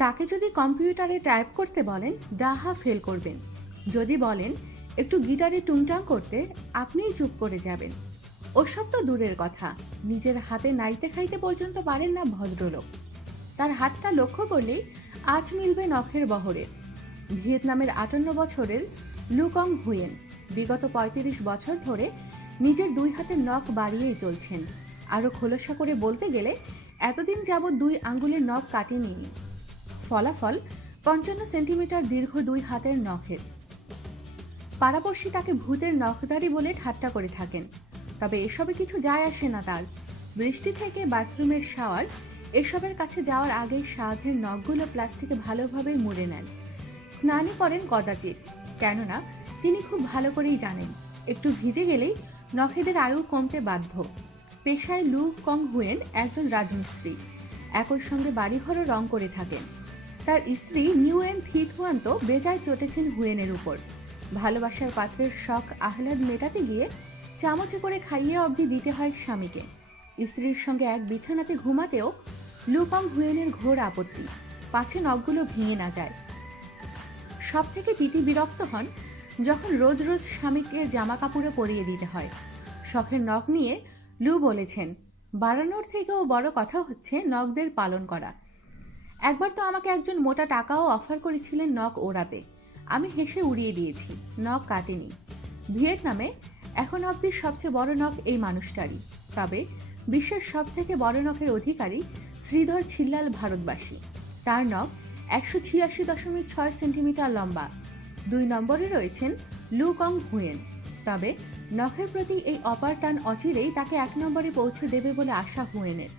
তাকে যদি কম্পিউটারে টাইপ করতে বলেন ডাহা ফেল করবেন, যদি বলেন একটু গিটারে টুংটাং করতে আপনিই চুপ করে যাবেন। ওসব তো দূরের কথা, নিজের হাতে নাইতে খাইতে পর্যন্ত পারেন না ভদ্রলোক। তার হাতটা লক্ষ্য করলেই আঁচ মিলবে নখের বহরের। ভিয়েতনামের 58 বছরের লুকং হুয়েন বিগত 35 বছর ধরে নিজের 2 হাতের নখ বাড়িয়েই চলছেন। আরও খোলসা করে বলতে গেলে এতদিন যাবৎ 2 আঙ্গুলের নখ কাটেননি। ফলাফল 55 সেন্টিমিটার দীর্ঘ 2 হাতের নখের। পাড়াপড়শি তাকে ভূতের নখদারি বলে ঠাট্টা করে থাকেন, তবে এসবে কিছু যায় আসে না তার। বৃষ্টি থেকে বাথরুমের শাওয়ার এসবের কাছে যাওয়ার আগেই সাধের নখগুলো প্লাস্টিকে ভালোভাবে মুড়ে নেন। স্নানই করেন কদাচিৎ, কেননা তিনি খুব ভালো করেই জানেন একটু ভিজে গেলেই নখেদের আয়ু কমতে বাধ্য। পেশায় লু কং হুয়েন একজন রাজমিস্ত্রি, একই সঙ্গে বাড়িঘরও রং করে থাকেন। তার স্ত্রী নিউয়েন থিথুয়ান তো বেজায় চটেছেন হুয়েনের উপর। ভালোবাসার পাত্রের শখ আহ্লাদ মেটাতে গিয়ে চামচে করে খাইয়ে অবধি দিতে হয় স্বামীকে। স্ত্রীর সঙ্গে এক বিছানাতে ঘুমাতেও লুকং হুয়েনের ঘোর আপত্তি, পাছে নখগুলো ভেঙে না যায়। সব থেকে তিতি বিরক্ত হন যখন রোজ রোজ স্বামীকে জামা কাপড়ে পরিয়ে দিতে হয়। শখের নখ নিয়ে লু বলেছেন, বাড়ানোর থেকেও বড় কথা হচ্ছে নখদের পালন করা। একবার তো আমাকে একজন মোটা টাকাও অফার করেছিলেন নখ ওড়াতে, আমি হেসে উড়িয়ে দিয়েছি, নখ কাটেনি। ভিয়েতনামে এখন অবধি সবচেয়ে বড় নখ এই মানুষটারই। তবে বিশ্বের সব থেকে বড় নখের অধিকারী শ্রীধর ছিল্লাল ভারতবাসী। তার নখ 186.6 সেন্টিমিটার লম্বা। 2 নম্বরে রয়েছেন লু কং হুয়েন। তবে নখের প্রতি এই অপার টান অচিরেই তাকে 1 নম্বরে পৌঁছে দেবে বলে আশা হুয়েনের।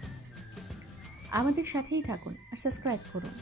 আমাদের সাথেই থাকুন আর সাবস্ক্রাইব করুন।